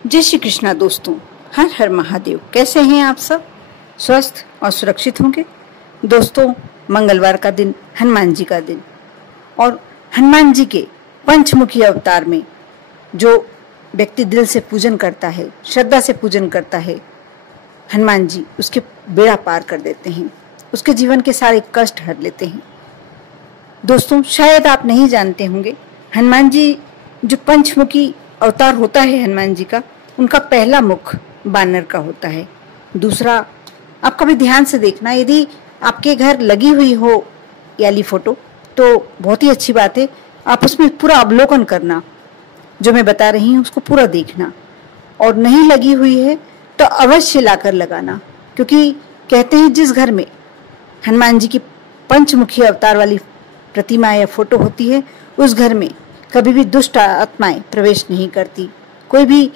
जय श्री कृष्णा दोस्तों, हर हर महादेव। कैसे हैं आप सब? स्वस्थ और सुरक्षित होंगे। दोस्तों, मंगलवार का दिन हनुमान जी का दिन, और हनुमान जी के पंचमुखी अवतार में जो व्यक्ति दिल से पूजन करता है, श्रद्धा से पूजन करता है, हनुमान जी उसके बेड़ा पार कर देते हैं, उसके जीवन के सारे कष्ट हर लेते हैं। दोस्तों, शायद आप नहीं जानते होंगे, हनुमान जी जो पंचमुखी अवतार होता है हनुमान जी का, उनका पहला मुख बानर का होता है। दूसरा, आप कभी ध्यान से देखना, यदि आपके घर लगी हुई हो ये वाली फोटो तो बहुत ही अच्छी बात है, आप उसमें पूरा अवलोकन करना, जो मैं बता रही हूँ उसको पूरा देखना। और नहीं लगी हुई है तो अवश्य लाकर लगाना, क्योंकि कहते हैं जिस घर में हनुमान जी की पंचमुखी अवतार वाली प्रतिमा या फोटो होती है, उस घर में कभी भी दुष्ट आत्माएं प्रवेश नहीं करती। कोई भी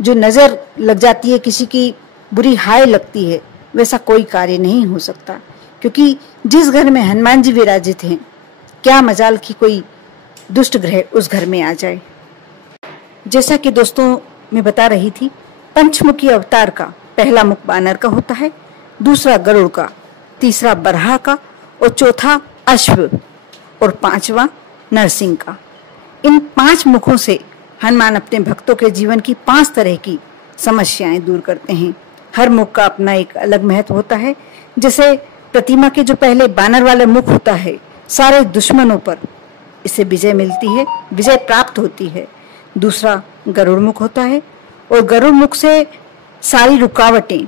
जो नजर लग जाती है, किसी की बुरी हाय लगती है, वैसा कोई कार्य नहीं हो सकता, क्योंकि जिस घर में हनुमान जी विराजित हैं, क्या मजाल कि कोई दुष्ट ग्रह उस घर में आ जाए। जैसा कि दोस्तों मैं बता रही थी, पंचमुखी अवतार का पहला मुख बानर का होता है, दूसरा गरुड़ का, तीसरा बराह का, और चौथा अश्व, और पांचवा नरसिंह का। इन 5 मुखों से हनुमान अपने भक्तों के जीवन की 5 तरह की समस्याएं दूर करते हैं। हर मुख का अपना एक अलग महत्व होता है। जैसे प्रतिमा के जो पहले बानर वाला मुख होता है, सारे दुश्मनों पर इससे विजय मिलती है, विजय प्राप्त होती है। दूसरा गरुड़ मुख होता है, और गरुड़ मुख से सारी रुकावटें,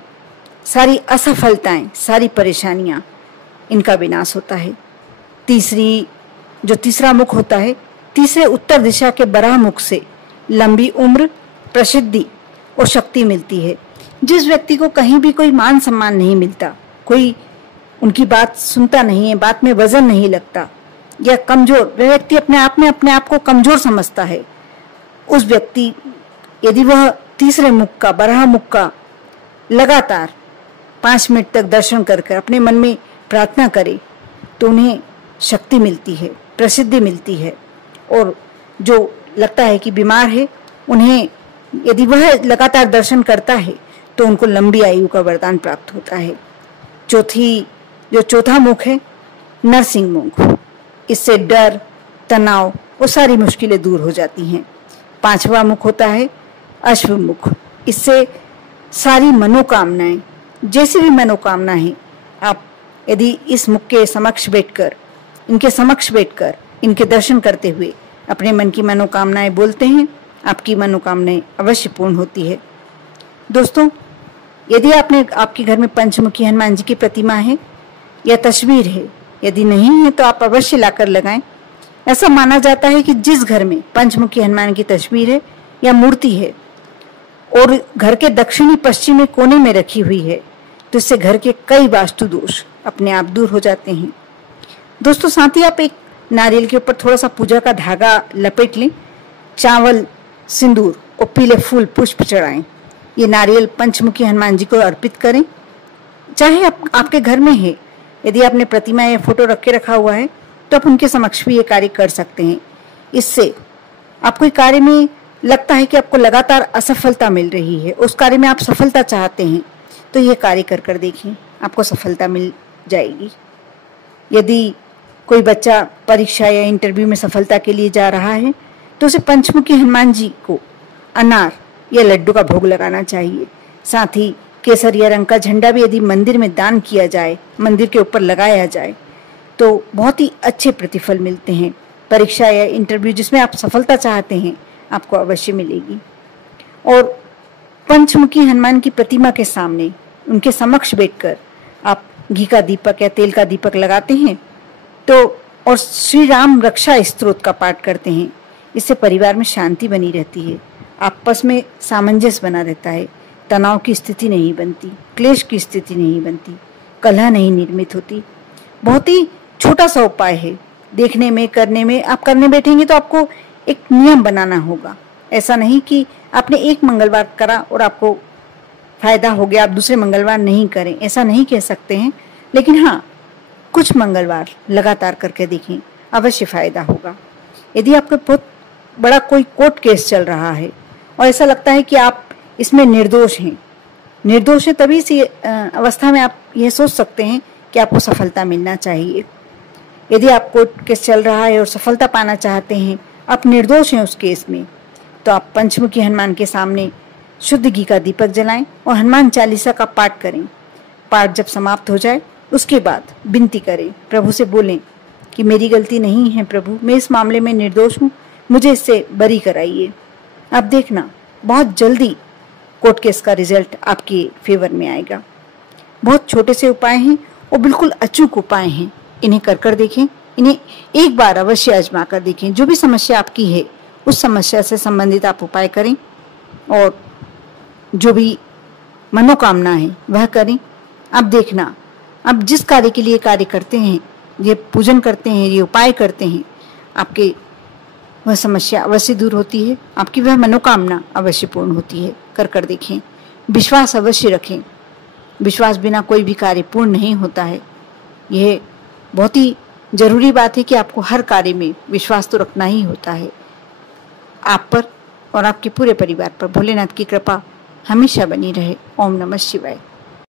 सारी असफलताएं, सारी परेशानियां, इनका विनाश होता है। तीसरा मुख होता है, तीसरे उत्तर दिशा के बराह मुख से लंबी उम्र, प्रसिद्धि और शक्ति मिलती है। जिस व्यक्ति को कहीं भी कोई मान सम्मान नहीं मिलता, कोई उनकी बात सुनता नहीं है, बात में वजन नहीं लगता, या कमजोर, वह व्यक्ति अपने आप को कमजोर समझता है, उस व्यक्ति यदि वह तीसरे मुख का, बराह मुख का लगातार 5 मिनट तक दर्शन कर अपने मन में प्रार्थना करे, तो उन्हें शक्ति मिलती है, प्रसिद्धि मिलती है। और जो लगता है कि बीमार है, उन्हें यदि वह लगातार दर्शन करता है तो उनको लंबी आयु का वरदान प्राप्त होता है। चौथा मुख है नरसिंह मुख, इससे डर, तनाव और सारी मुश्किलें दूर हो जाती हैं। 5वां मुख होता है अश्व मुख, इससे सारी मनोकामनाएं, जैसी भी मनोकामना है, आप यदि इस मुख के समक्ष बैठकर, इनके दर्शन करते हुए अपने मन की मनोकामनाएं बोलते हैं, आपकी मनोकामनाएं अवश्य पूर्ण होती है। दोस्तों, यदि आपके घर में पंचमुखी हनुमान जी की प्रतिमा है या तस्वीर है, यदि नहीं है तो आप अवश्य लाकर लगाएं। ऐसा माना जाता है कि जिस घर में पंचमुखी हनुमान की तस्वीर है या मूर्ति है और घर के दक्षिणी पश्चिमी कोने में रखी हुई है, तो इससे घर के कई वास्तु दोष अपने आप दूर हो जाते हैं। दोस्तों, साथ ही आप एक नारियल के ऊपर थोड़ा सा पूजा का धागा लपेट लें, चावल, सिंदूर और पीले फूल, पुष्प चढ़ाएं। ये नारियल पंचमुखी हनुमान जी को अर्पित करें। चाहे आपके घर में है, यदि आपने प्रतिमा या फोटो रख के रखा हुआ है, तो आप उनके समक्ष भी ये कार्य कर सकते हैं। इससे आप कोई कार्य में लगता है कि आपको लगातार असफलता मिल रही है, उस कार्य में आप सफलता चाहते हैं, तो ये कार्य कर देखें, आपको सफलता मिल जाएगी। यदि कोई बच्चा परीक्षा या इंटरव्यू में सफलता के लिए जा रहा है, तो उसे पंचमुखी हनुमान जी को अनार या लड्डू का भोग लगाना चाहिए। साथ ही केसरिया रंग का झंडा भी यदि मंदिर में दान किया जाए, मंदिर के ऊपर लगाया जाए, तो बहुत ही अच्छे प्रतिफल मिलते हैं। परीक्षा या इंटरव्यू जिसमें आप सफलता चाहते हैं, आपको अवश्य मिलेगी। और पंचमुखी हनुमान की प्रतिमा के सामने, उनके समक्ष बैठकर आप घी का दीपक या तेल का दीपक लगाते हैं और श्री राम रक्षा स्तोत्र का पाठ करते हैं। इससे परिवार में शांति बनी रहती है, आपस में सामंजस्य बना रहता है, तनाव की स्थिति नहीं बनती, क्लेश की स्थिति नहीं बनती, कलह नहीं निर्मित होती। बहुत ही छोटा सा उपाय है, देखने में, करने में। आप करने बैठेंगे तो आपको एक नियम बनाना होगा। ऐसा नहीं कि आपने एक मंगलवार करा और आपको फायदा हो गया, आप दूसरे मंगलवार नहीं करें, ऐसा नहीं कह सकते हैं। लेकिन हाँ, कुछ मंगलवार लगातार करके देखें, अवश्य फायदा होगा। यदि आपका बहुत बड़ा कोई कोर्ट केस चल रहा है और ऐसा लगता है कि आप इसमें निर्दोष हैं। निर्दोष है तभी सी अवस्था में आप यह सोच सकते हैं कि आपको सफलता मिलना चाहिए। यदि आप कोर्ट केस चल रहा है और सफलता पाना चाहते हैं, आप निर्दोष हैं उस केस में, तो आप पंचमुखी हनुमान के सामने शुद्ध घी का दीपक जलाएं और हनुमान चालीसा का पाठ करें। पाठ जब समाप्त हो जाए उसके बाद विनती करें, प्रभु से बोलें कि मेरी गलती नहीं है प्रभु, मैं इस मामले में निर्दोष हूँ, मुझे इससे बरी कराइए। आप देखना बहुत जल्दी कोर्ट केस का रिजल्ट आपके फेवर में आएगा। बहुत छोटे से उपाय हैं और बिल्कुल अचूक उपाय हैं। इन्हें कर देखें, इन्हें एक बार अवश्य आजमा कर देखें। जो भी समस्या आपकी है उस समस्या से संबंधित आप उपाय करें और जो भी मनोकामना है वह करें। अब देखना, अब जिस कार्य के लिए कार्य करते हैं, ये पूजन करते हैं, ये उपाय करते हैं, आपके वह समस्या अवश्य दूर होती है, आपकी वह मनोकामना अवश्य पूर्ण होती है। कर देखें, विश्वास अवश्य रखें। विश्वास बिना कोई भी कार्य पूर्ण नहीं होता है। यह बहुत ही जरूरी बात है कि आपको हर कार्य में विश्वास तो रखना ही होता है। आप पर और आपके पूरे परिवार पर भोलेनाथ की कृपा हमेशा बनी रहे। ओम नमः शिवाय।